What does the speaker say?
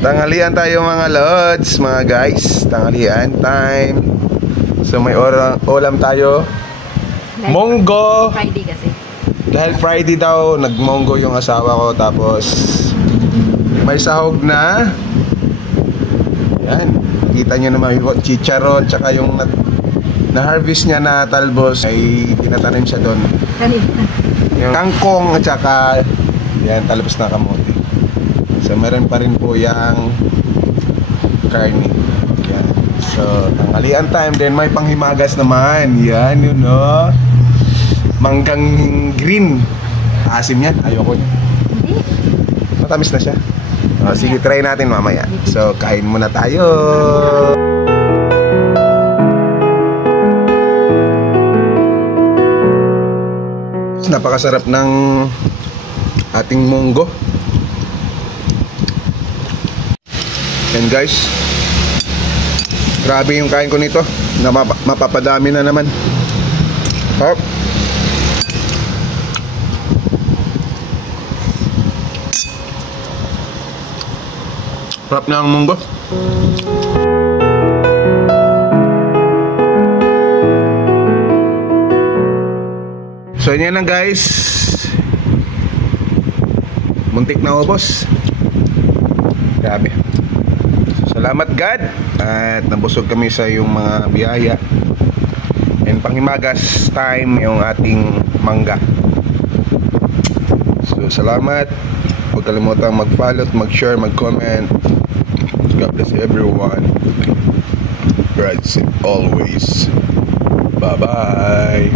Tanghalian tayo mga lods, mga guys. Tanghalian time. So may ulam tayo. Monggo. Friday kasi. Dahil Friday daw, nagmonggo yung asawa ko. Tapos may sahog na. Yan. Kita nyo naman yung chicharon. Tsaka yung na-harvest niya na talbos ay tinatanim siya doon. Yung kangkong at saka yan, talbos na kamote. So meron pa rin po yung karne. Yan. So tanghalian time. Then may panghimagas naman. Yan, yun no. Manggang green. Asim yan, ayoko niya. Matamis na siya. Sige, try natin mamaya. So kain muna tayo. Napakasarap ng ating monggo. Yan guys, grabe yung kain ko nito na mapapadami na naman. Hop. Sarap na ang monggo. So yan lang guys, muntik na ubos. Grabe. Salamat God at nabusog kami sa iyong mga biyaya. And panghimagas time yung ating mangga. So salamat. Huwag kalimutang mag-follow, mag-share, mag-comment. God bless everyone. Right always. Bye-bye.